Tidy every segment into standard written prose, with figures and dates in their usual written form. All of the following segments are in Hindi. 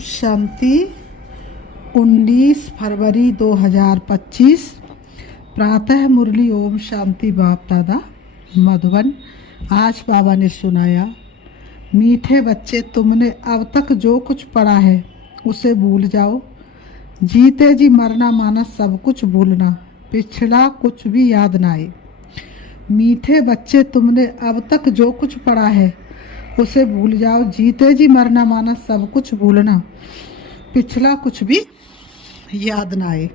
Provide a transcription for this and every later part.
शांति। 19 फरवरी 2025 प्रातः मुरली ओम शांति बाप दादा मधुबन। आज बाबा ने सुनाया, मीठे बच्चे, तुमने अब तक जो कुछ पढ़ा है उसे भूल जाओ। जीते जी मरना माना सब कुछ भूलना, पिछला कुछ भी याद ना आए। मीठे बच्चे, तुमने अब तक जो कुछ पढ़ा है उसे भूल जाओ। जीते जी मरना माना सब कुछ भूलना, पिछला कुछ भी याद ना आए।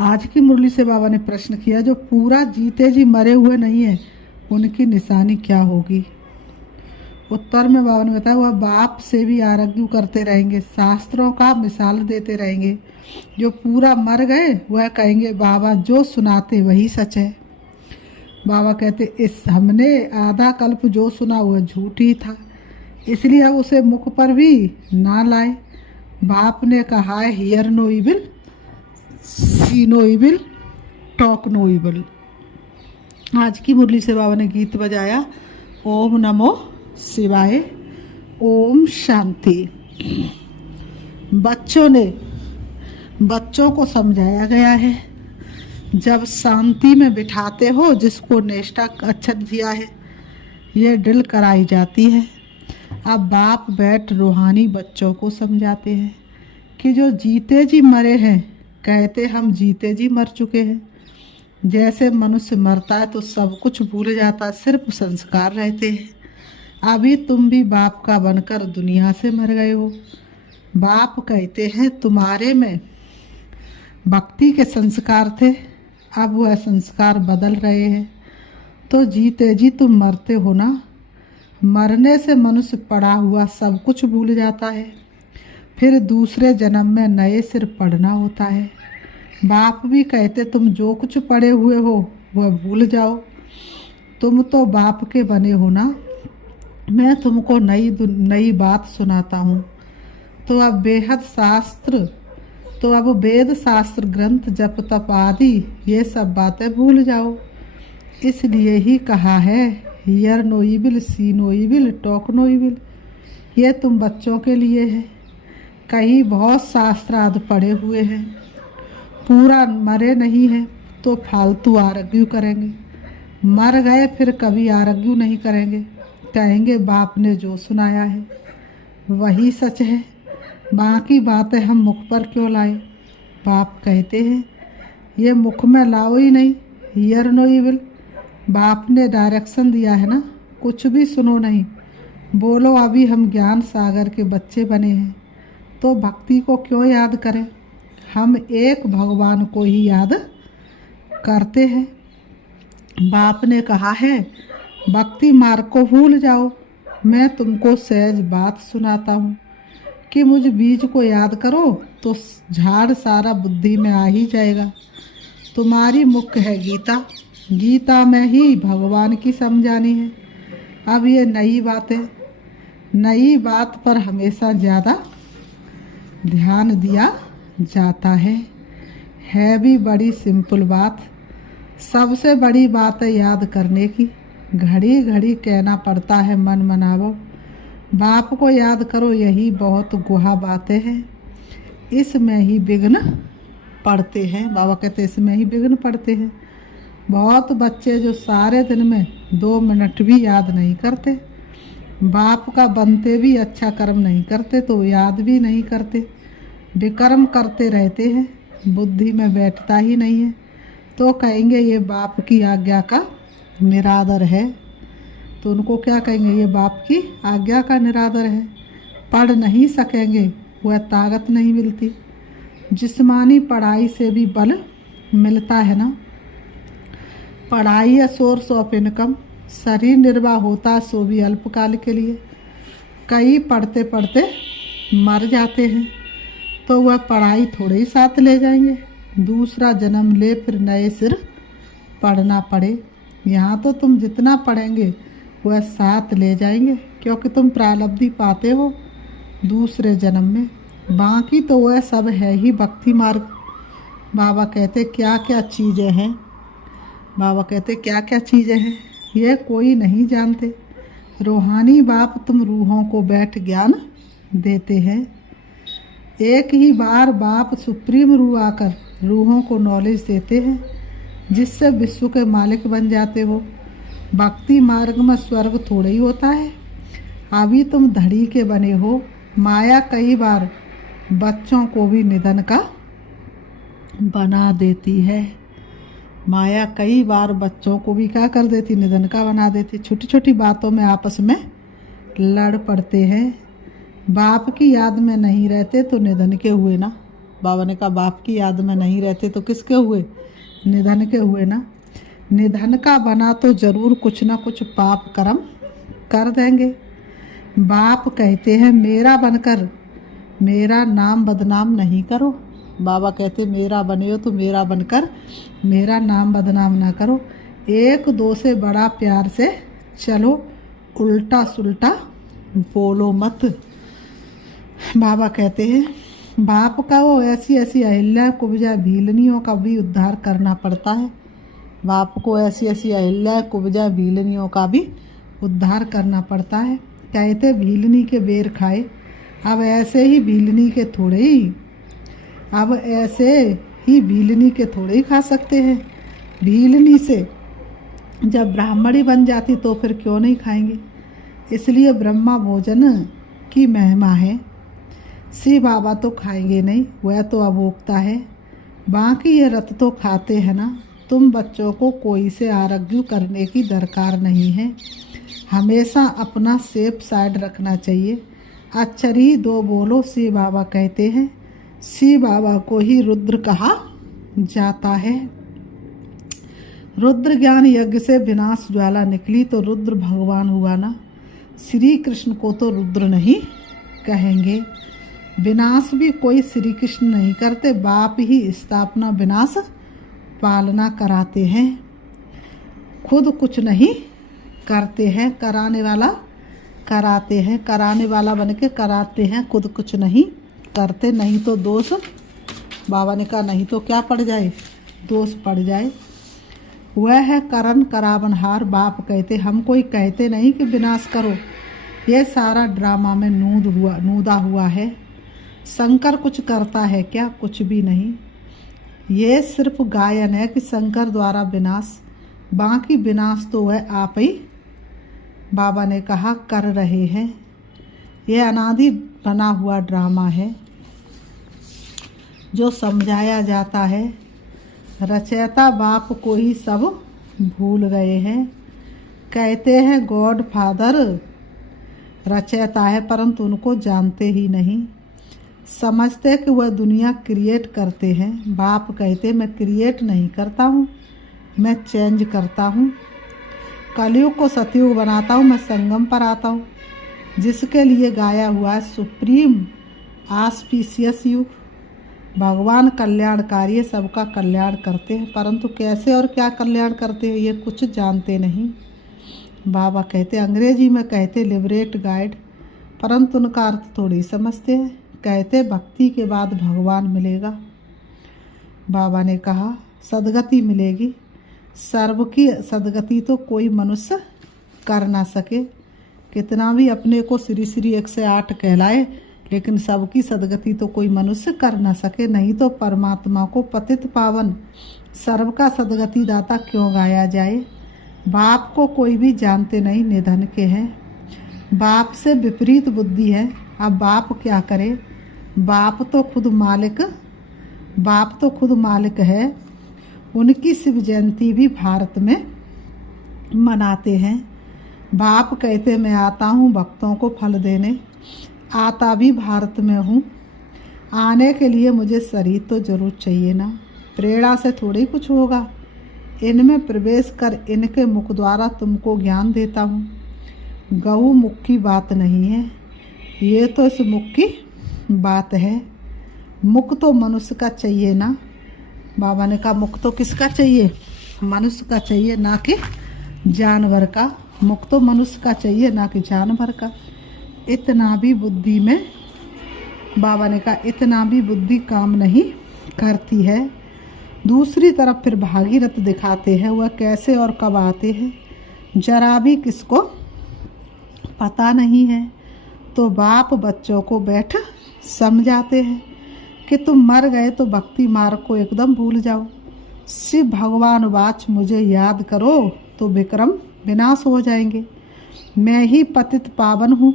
आज की मुरली से बाबा ने प्रश्न किया, जो पूरा जीते जी मरे हुए नहीं है उनकी निशानी क्या होगी। उत्तर में बाबा ने बताया, वह बाप से भी आरग्यू करते रहेंगे, शास्त्रों का मिसाल देते रहेंगे। जो पूरा मर गए वह कहेंगे, बाबा जो सुनाते वही सच है। बाबा कहते, इस हमने आधा कल्प जो सुना वह झूठी था, इसलिए अब उसे मुख पर भी ना लाए। बाप ने कहा है, hear no evil, see no evil, talk no evil. आज की मुरली से बाबा ने गीत बजाया, ओम नमो शिवाय, ओम शांति। बच्चों को समझाया गया है, जब शांति में बिठाते हो जिसको नेष्ठा अक्षर दिया है, ये ड्रिल कराई जाती है। अब बाप बैठ रूहानी बच्चों को समझाते हैं कि जो जीते जी मरे हैं, कहते हम जीते जी मर चुके हैं। जैसे मनुष्य मरता है तो सब कुछ भूल जाता है, सिर्फ संस्कार रहते हैं। अभी तुम भी बाप का बनकर दुनिया से मर गए हो। बाप कहते हैं, तुम्हारे में भक्ति के संस्कार थे, अब वह संस्कार बदल रहे हैं। तो जीते जी तुम मरते हो ना। मरने से मनुष्य पड़ा हुआ सब कुछ भूल जाता है, फिर दूसरे जन्म में नए सिर पढ़ना होता है। बाप भी कहते, तुम जो कुछ पढ़े हुए हो वह भूल जाओ। तुम तो बाप के बने हो ना। मैं तुमको नई बात सुनाता हूँ। तो अब वेद शास्त्र ग्रंथ जप तप आदि ये सब बातें भूल जाओ। इसलिए ही कहा है, hear no evil, see no evil, talk no evil. ये तुम बच्चों के लिए है। कहीं बहुत शास्त्र आदि पढ़े हुए हैं, पूरा मरे नहीं हैं तो फालतू आरग्यू करेंगे। मर गए फिर कभी आरग्यू नहीं करेंगे, कहेंगे बाप ने जो सुनाया है वही सच है, बाकी बातें हम मुख पर क्यों लाए। बाप कहते हैं, ये मुख में लाओ ही नहीं, हियर नो इविल। बाप ने डायरेक्शन दिया है ना, कुछ भी सुनो नहीं, बोलो अभी हम ज्ञान सागर के बच्चे बने हैं तो भक्ति को क्यों याद करें। हम एक भगवान को ही याद करते हैं। बाप ने कहा है, भक्ति मार्ग को भूल जाओ। मैं तुमको सहज बात सुनाता हूँ कि मुझ बीज को याद करो तो झाड़ सारा बुद्धि में आ ही जाएगा। तुम्हारी मुख्य है गीता, गीता में ही भगवान की समझानी है। अब ये नई बात पर हमेशा ज़्यादा ध्यान दिया जाता है भी बड़ी सिंपल बात। सबसे बड़ी बात है याद करने की। घड़ी घड़ी कहना पड़ता है, मन मनावो, बाप को याद करो, यही बहुत गुहा बातें हैं। इसमें ही विघ्न पड़ते हैं। बाबा कहते इसमें ही विघ्न पड़ते हैं। बहुत बच्चे जो सारे दिन में 2 मिनट भी याद नहीं करते, बाप का बनते भी अच्छा कर्म नहीं करते तो याद भी नहीं करते, विकर्म करते रहते हैं, बुद्धि में बैठता ही नहीं है। तो कहेंगे ये बाप की आज्ञा का निरादर है। तो उनको क्या कहेंगे, ये बाप की आज्ञा का निरादर है। पढ़ नहीं सकेंगे, वह ताकत नहीं मिलती। जिस्मानी पढ़ाई से भी बल मिलता है ना। पढ़ाई है सोर्स ऑफ इनकम, शरीर निर्वाह होता है सो भी अल्पकाल के लिए। कई पढ़ते पढ़ते मर जाते हैं तो वह पढ़ाई थोड़े ही साथ ले जाएंगे, दूसरा जन्म ले फिर नए सिर पढ़ना पड़े। यहाँ तो तुम जितना पढ़ेंगे वह साथ ले जाएंगे, क्योंकि तुम प्रारब्धि पाते हो दूसरे जन्म में। बाकी तो वह सब है ही भक्ति मार्ग। बाबा कहते क्या क्या चीज़ें हैं, ये कोई नहीं जानते। रूहानी बाप तुम रूहों को बैठ ज्ञान देते हैं। एक ही बार बाप सुप्रीम रूह आकर रूहों को नॉलेज देते हैं, जिससे विश्व के मालिक बन जाते हो। भक्ति मार्ग में स्वर्ग थोड़ा ही होता है, अभी तुम धड़ी के बने हो। माया कई बार बच्चों को भी निधन का बना देती है। माया कई बार बच्चों को भी क्या कर देती, निधन का बना देती। छोटी छोटी बातों में आपस में लड़ पड़ते हैं। बाप की याद में नहीं रहते तो निधन के हुए ना। बाबा ने कहा बाप की याद में नहीं रहते तो किसके हुए, निधन के हुए ना। निधन का बना तो जरूर कुछ ना कुछ पाप कर्म कर देंगे। बाप कहते हैं मेरा बनकर मेरा नाम बदनाम नहीं करो। बाबा कहते मेरा बने हो तो मेरा बनकर मेरा नाम बदनाम ना करो। एक दो से बड़ा प्यार से चलो, उल्टा सुल्टा बोलो मत। बाबा कहते हैं बाप का वो ऐसी ऐसी अहिल्या कुब्जा भीलनियों का भी उद्धार करना पड़ता है। बाप को ऐसी ऐसी अहिल्या कुब्जा भीलनियों का भी उद्धार करना पड़ता है। कहते भीलनी के बेर खाए, अब ऐसे ही भीलनी के थोड़े ही अब ऐसे ही भीलनी के थोड़े ही खा सकते हैं। भीलनी से जब ब्राह्मणी बन जाती तो फिर क्यों नहीं खाएंगे। इसलिए ब्रह्मा भोजन की महिमा है। शिव बाबा तो खाएंगे नहीं, वह तो अभोक्ता है। बाकी ये रत तो खाते हैं ना। तुम बच्चों को कोई से आरग्यू करने की दरकार नहीं है। हमेशा अपना सेफ साइड रखना चाहिए। अक्षरी दो बोलो, शिव बाबा कहते हैं। शिव बाबा को ही रुद्र कहा जाता है। रुद्र ज्ञान यज्ञ से विनाश ज्वाला निकली तो रुद्र भगवान हुआ ना। श्री कृष्ण को तो रुद्र नहीं कहेंगे। विनाश भी कोई श्री कृष्ण नहीं करते, बाप ही स्थापना विनाश पालना कराते हैं। खुद कुछ नहीं करते हैं, कराने वाला कराते हैं। कराने वाला बन के कराते हैं, खुद कुछ नहीं करते। नहीं तो दोष, बाबा ने कहा नहीं तो क्या पड़ जाए, दोष पड़ जाए। वह है करण करावनहार। बाप कहते हम कोई कहते नहीं कि विनाश करो। यह सारा ड्रामा में नूदा हुआ है। शंकर कुछ करता है क्या, कुछ भी नहीं। ये सिर्फ गायन है कि शंकर द्वारा विनाश, बाकी विनाश तो वह आप ही बाबा ने कहा कर रहे हैं। यह अनादि बना हुआ ड्रामा है जो समझाया जाता है। रचयिता बाप को ही सब भूल गए हैं। कहते हैं गॉड फादर रचयिता है, परंतु उनको जानते ही नहीं। समझते कि वह दुनिया क्रिएट करते हैं। बाप कहते मैं क्रिएट नहीं करता हूँ, मैं चेंज करता हूँ। कलयुग को सतयुग बनाता हूँ, मैं संगम पर आता हूँ। जिसके लिए गाया हुआ है सुप्रीम ऑस्पिशियस युग। भगवान कल्याणकारी है, सबका कल्याण करते हैं, परंतु कैसे और क्या कल्याण करते हैं ये कुछ जानते नहीं। बाबा कहते अंग्रेजी में कहते लिबरेट गाइड, परंतु उनका अर्थ थोड़ी समझते हैं। कहते भक्ति के बाद भगवान मिलेगा। बाबा ने कहा सदगति मिलेगी। सर्व की सदगति तो कोई मनुष्य कर ना सके। कितना भी अपने को श्री श्री 108 कहलाए, लेकिन सबकी सदगति तो कोई मनुष्य कर ना सके। नहीं तो परमात्मा को पतित पावन सर्व का सदगति दाता क्यों गाया जाए। बाप को कोई भी जानते नहीं, निधन के हैं। बाप से विपरीत बुद्धि है। अब बाप क्या करे, बाप तो खुद मालिक है। उनकी शिव जयंती भी भारत में मनाते हैं। बाप कहते मैं आता हूँ भक्तों को फल देने, आता भी भारत में हूँ। आने के लिए मुझे शरीर तो जरूर चाहिए ना। प्रेरणा से थोड़ी कुछ होगा। इनमें प्रवेश कर इनके मुख द्वारा तुमको ज्ञान देता हूँ। गऊ मुख की बात नहीं है, ये तो इस मुख की बात है। मुख तो मनुष्य का चाहिए ना। बाबा ने कहा मुख तो किसका चाहिए, मनुष्य का चाहिए, ना कि जानवर का। मुख तो मनुष्य का चाहिए, ना कि जानवर का। इतना भी बुद्धि में, बाबा ने कहा इतना भी बुद्धि काम नहीं करती है। दूसरी तरफ फिर भागीरथ दिखाते हैं, वह कैसे और कब आते हैं जरा भी किसको पता नहीं है। तो बाप बच्चों को बैठ समझाते हैं कि तुम मर गए तो भक्ति मार्ग को एकदम भूल जाओ। शिव भगवान वाच मुझे याद करो तो विक्रम विनाश हो जाएंगे। मैं ही पतित पावन हूँ,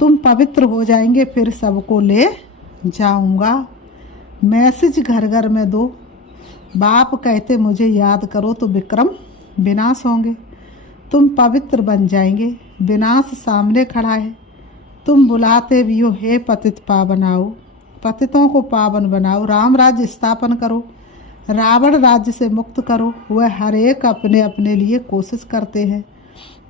तुम पवित्र हो जाएंगे, फिर सबको ले जाऊंगा। मैसेज घर घर में दो। बाप कहते मुझे याद करो तो विक्रम विनाश होंगे, तुम पवित्र बन जाएंगे। विनाश सामने खड़ा है, तुम बुलाते भी हो, हे पतित पावन आओ, पतितों को पावन बनाओ। राम राज्य स्थापन करो, रावण राज्य से मुक्त करो। वह हर एक अपने अपने लिए कोशिश करते हैं।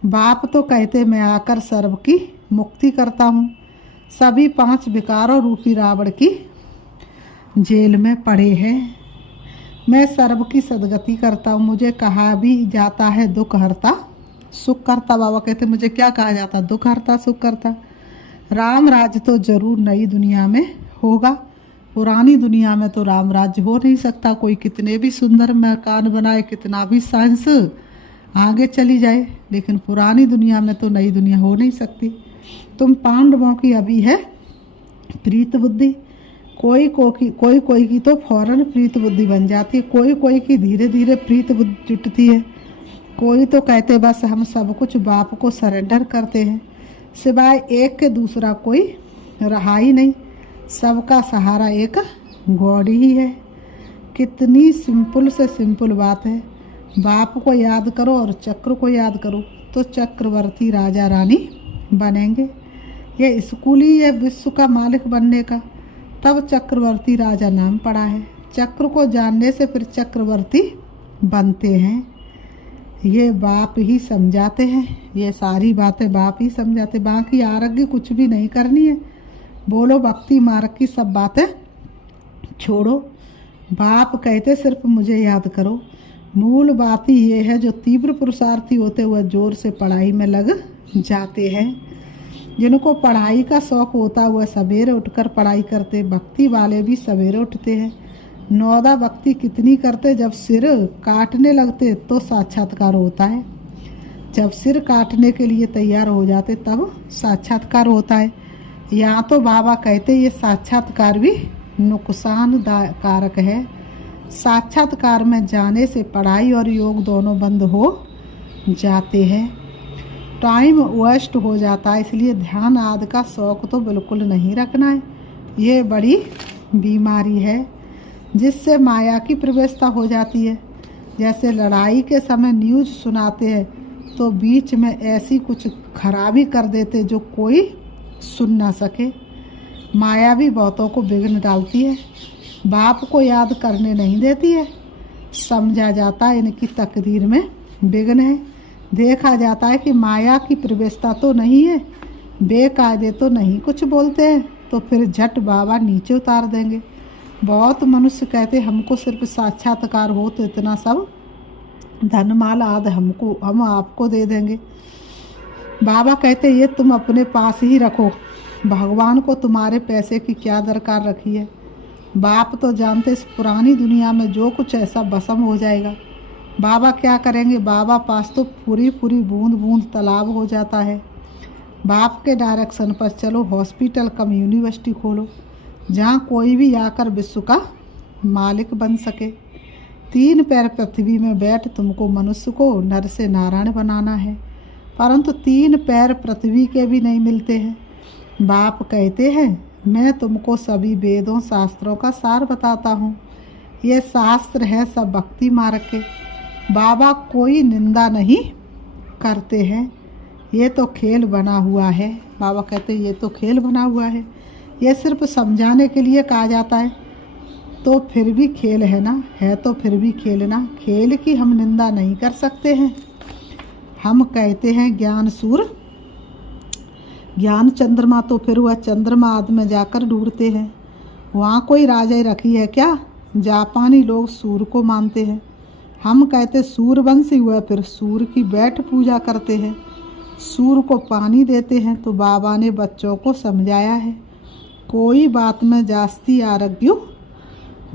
बाप तो कहते मैं आकर सर्व की मुक्ति करता हूँ। सभी 5 विकारों रूपी रावण की जेल में पड़े हैं। मैं सर्व की सदगति करता हूँ। मुझे कहा भी जाता है दुख हरता सुख करता। बाबा कहते मुझे क्या कहा जाता, दुख हरता सुख करता। राम राज्य तो जरूर नई दुनिया में होगा, पुरानी दुनिया में तो राम राज्य हो नहीं सकता। कोई कितने भी सुंदर मकान बनाए, कितना भी साइंस आगे चली जाए, लेकिन पुरानी दुनिया में तो नई दुनिया हो नहीं सकती। तुम पांडवों की अभी है प्रीत बुद्धि, कोई कोई की तो फौरन प्रीत बुद्धि बन जाती है, कोई कोई की धीरे धीरे प्रीत बुद्धि जुटती है। कोई तो कहते बस हम सब कुछ बाप को सरेंडर करते हैं, सिवाय एक के दूसरा कोई रहा ही नहीं। सबका सहारा एक गॉड ही है। कितनी सिंपल से सिंपल बात है। बाप को याद करो और चक्र को याद करो तो चक्रवर्ती राजा रानी बनेंगे। ये स्कूल ही है विश्व का मालिक बनने का, तब चक्रवर्ती राजा नाम पड़ा है। चक्र को जानने से फिर चक्रवर्ती बनते हैं। ये बाप ही समझाते हैं, ये सारी बातें बाप ही समझाते। बाकी आरोग्य कुछ भी नहीं करनी है। बोलो भक्ति मार्ग की सब बातें छोड़ो। बाप कहते सिर्फ मुझे याद करो। मूल बात ही ये है, जो तीव्र पुरुषार्थी होते हुए जोर से पढ़ाई में लग जाते हैं। जिनको पढ़ाई का शौक होता है वह सवेरे उठकर पढ़ाई करते। भक्ति वाले भी सवेरे उठते हैं। नौदा भक्ति कितनी करते, जब सिर काटने लगते तो साक्षात्कार होता है। जब सिर काटने के लिए तैयार हो जाते तब साक्षात्कार होता है। यहाँ तो बाबा कहते ये साक्षात्कार भी नुकसानकारक है। साक्षात्कार में जाने से पढ़ाई और योग दोनों बंद हो जाते हैं, टाइम वेस्ट हो जाता है। इसलिए ध्यान आदि का शौक तो बिल्कुल नहीं रखना है। ये बड़ी बीमारी है जिससे माया की प्रवेशता हो जाती है। जैसे लड़ाई के समय न्यूज़ सुनाते हैं तो बीच में ऐसी कुछ खराबी कर देते जो कोई सुन ना सके। माया भी बहुतों को विघ्न डालती है, बाप को याद करने नहीं देती है। समझा जाता है इनकी तकदीर में विघ्न है। देखा जाता है कि माया की प्रवेशता तो नहीं है, बेकायदे तो नहीं कुछ बोलते हैं, तो फिर झट बाबा नीचे उतार देंगे। बहुत मनुष्य कहते हमको सिर्फ साक्षात्कार हो तो इतना सब धन माल आदि हम आपको दे देंगे। बाबा कहते ये तुम अपने पास ही रखो, भगवान को तुम्हारे पैसे की क्या दरकार रखी है। बाप तो जानते इस पुरानी दुनिया में जो कुछ ऐसा भस्म हो जाएगा। बाबा क्या करेंगे, बाबा पास तो पूरी पूरी बूंद बूंद तालाब हो जाता है। बाप के डायरेक्शन पर चलो, हॉस्पिटल कम यूनिवर्सिटी खोलो जहाँ कोई भी आकर विश्व का मालिक बन सके। 3 पैर पृथ्वी में बैठ तुमको मनुष्य को नर से नारायण बनाना है, परंतु 3 पैर पृथ्वी के भी नहीं मिलते हैं। बाप कहते हैं मैं तुमको सभी वेदों शास्त्रों का सार बताता हूँ। ये शास्त्र है सब भक्ति मार्ग के। बाबा कोई निंदा नहीं करते हैं, ये तो खेल बना हुआ है। बाबा कहते हैं ये तो खेल बना हुआ है, ये सिर्फ समझाने के लिए कहा जाता है। तो फिर भी खेल है ना, है तो फिर भी खेल ना। खेल की हम निंदा नहीं कर सकते हैं। हम कहते हैं ज्ञान सूर्य ज्ञान चंद्रमा, तो फिर वह चंद्रमा आदि में जाकर ढूंढते हैं। वहाँ कोई राजा रखी है क्या? जापानी लोग सूर्य को मानते हैं। हम कहते सूर्यवंशी हुआ, फिर सूर्य की बैठ पूजा करते हैं, सूर्य को पानी देते हैं। तो बाबा ने बच्चों को समझाया है कोई बात में जास्ती आरग्यू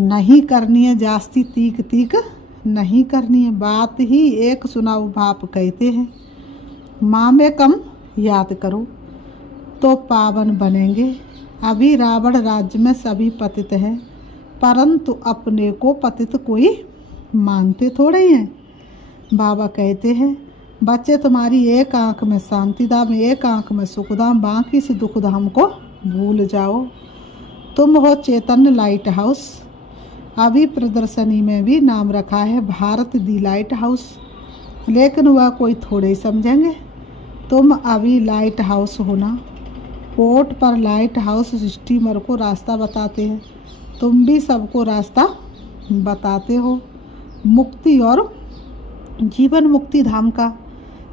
नहीं करनी है, जास्ती तीक तीक नहीं करनी है। बात ही एक सुनाओ। बाप कहते हैं माँ में कम याद करो। तो पावन बनेंगे। अभी रावण राज्य में सभी पतित हैं, परंतु अपने को पतित कोई मानते थोड़े ही हैं। बाबा कहते हैं बच्चे तुम्हारी एक आंख में शांति धाम, एक आंख में सुख धाम, बाकी से दुख धाम को भूल जाओ। तुम हो चैतन्य लाइट हाउस। अभी प्रदर्शनी में भी नाम रखा है भारत दी लाइट हाउस, लेकिन वह कोई थोड़े ही समझेंगे। तुम अभी लाइट हाउस हो ना। पोर्ट पर लाइट हाउस स्टीमर को रास्ता बताते हैं, तुम भी सबको रास्ता बताते हो मुक्ति और जीवन मुक्ति धाम का।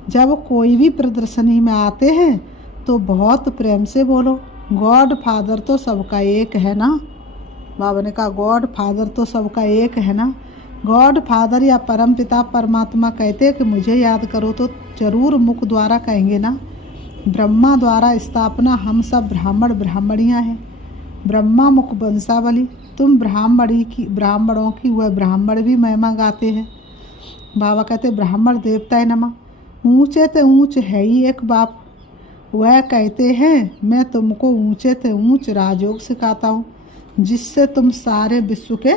जब कोई भी प्रदर्शनी में आते हैं तो बहुत प्रेम से बोलो गॉड फादर तो सबका एक है ना। बाबा ने कहा गॉड फादर तो सबका एक है ना। गॉड फादर या परम पिता परमात्मा कहते हैं कि मुझे याद करो तो जरूर मुख द्वारा कहेंगे ना। ब्रह्मा द्वारा स्थापना, हम सब ब्राह्मण ब्राह्मणियाँ हैं। ब्रह्मा मुख वंशावली, तुम ब्राह्मणों की वह ब्राह्मण भी महिमा गाते हैं। बाबा कहते ब्राह्मण देवताए नमः। ऊंचे ते ऊंच है ही एक बाप। वह कहते हैं मैं तुमको ऊंचे ते ऊंच राजयोग सिखाता हूँ, जिससे तुम सारे विश्व के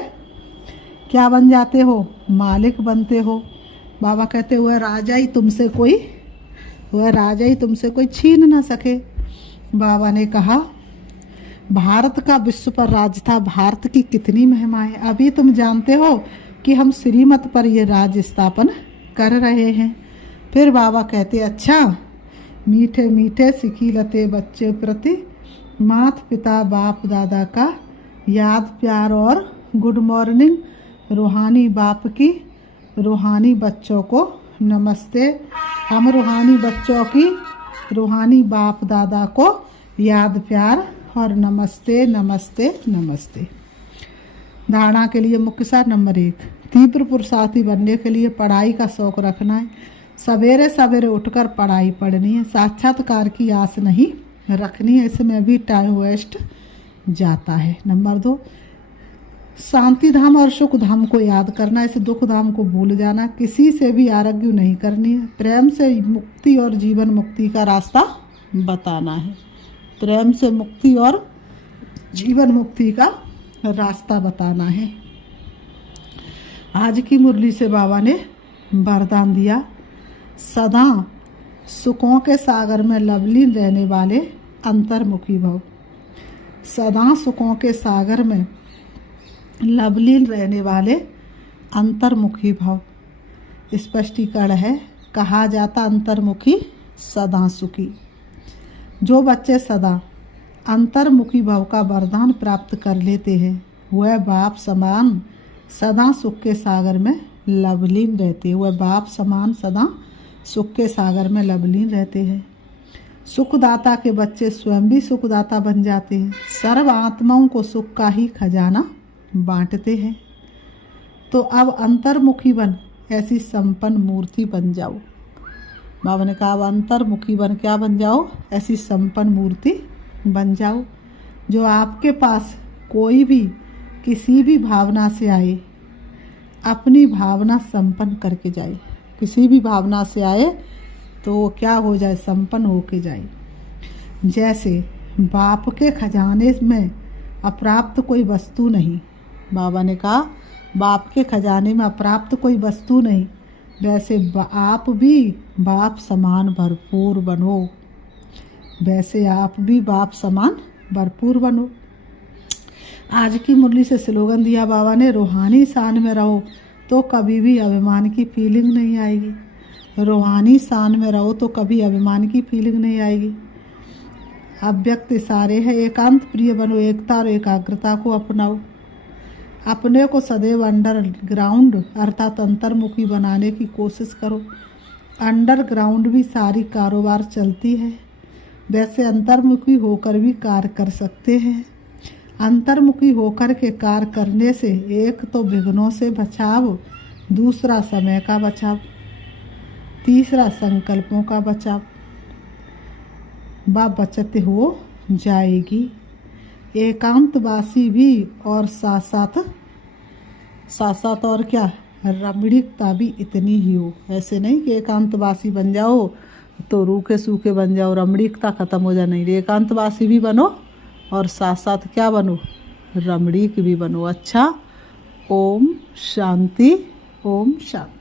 क्या बन जाते हो, मालिक बनते हो। बाबा कहते वह राजा ही तुमसे कोई छीन ना सके। बाबा ने कहा भारत का विश्व पर राज था, भारत की कितनी महिमा है। अभी तुम जानते हो कि हम श्रीमत पर ये राज स्थापन कर रहे हैं। फिर बाबा कहते अच्छा मीठे मीठे सिखी लते बच्चे प्रति माता पिता बाप दादा का याद प्यार और गुड मॉर्निंग। रूहानी बाप की रूहानी बच्चों को नमस्ते। हम रूहानी बच्चों की रूहानी बाप दादा को याद प्यार और नमस्ते नमस्ते नमस्ते। धारणा के लिए मुख्य सार नंबर 1, तीव्र पुरुषार्थी बनने के लिए पढ़ाई का शौक रखना है। सवेरे सवेरे उठकर पढ़ाई पढ़नी है। साक्षात्कार की आस नहीं रखनी है, इसमें भी टाइम वेस्ट जाता है। नंबर 2, शांति धाम और सुख धाम को याद करना, इस दुख धाम को भूल जाना। किसी से भी आरग्यू नहीं करनी है। प्रेम से मुक्ति और जीवन मुक्ति का रास्ता बताना है। प्रेम से मुक्ति और जीवन मुक्ति का रास्ता बताना है। आज की मुरली से बाबा ने वरदान दिया, सदा सुखों के सागर में लवलीन रहने वाले अंतर्मुखी भव। सदा सुखों के सागर में लवलीन रहने वाले अंतर्मुखी भव। स्पष्टीकरण है, कहा जाता अंतर्मुखी सदा सुखी। जो बच्चे सदा अंतर्मुखी भव का वरदान प्राप्त कर लेते हैं वह बाप समान सदा सुख के सागर में लवलीन रहते हैं। वह बाप समान सदा सुख के सागर में लवलीन रहते हैं। सुखदाता के बच्चे स्वयं भी सुखदाता बन जाते हैं। सर्व आत्माओं को सुख का ही खजाना बांटते हैं। तो अब अंतर्मुखी बन ऐसी संपन्न मूर्ति बन जाओ। बाबा ने कहा अब अंतर्मुखी बन क्या बन जाओ, ऐसी संपन्न मूर्ति बन जाओ। जो आपके पास कोई भी किसी भी भावना से आए, अपनी भावना संपन्न करके जाए। किसी भी भावना से आए तो क्या हो जाए, संपन्न होके जाए। जैसे बाप के खजाने में अप्राप्त कोई वस्तु नहीं। बाबा ने कहा बाप के खजाने में अप्राप्त कोई वस्तु नहीं, वैसे आप भी बाप समान भरपूर बनो। वैसे आप भी बाप समान भरपूर बनो। आज की मुरली से स्लोगन दिया बाबा ने, रूहानी शान में रहो तो कभी भी अभिमान की फीलिंग नहीं आएगी। रूहानी शान में रहो तो कभी अभिमान की फीलिंग नहीं आएगी। अव्यक्त इशारे हैं, एकांत प्रिय बनो, एकता और एकाग्रता को अपनाओ। अपने को सदैव अंडरग्राउंड अर्थात अंतर्मुखी बनाने की कोशिश करो। अंडरग्राउंड भी सारी कारोबार चलती है, वैसे अंतर्मुखी होकर भी कार्य कर सकते हैं। अंतर्मुखी होकर के कार्य करने से एक तो विघ्नों से बचाव, दूसरा समय का बचाव, तीसरा संकल्पों का बचाव बचत हो जाएगी। एकांतवासी भी और साथ साथ और क्या रमणीकता भी इतनी ही हो। ऐसे नहीं कि एकांतवासी बन जाओ तो रूखे सूखे बन जाओ, रमणीकता खत्म हो जाए। नहीं, एकांतवासी भी बनो और साथ साथ क्या बनो, रमणीक भी बनो। अच्छा, ओम शांति, ओम शांति।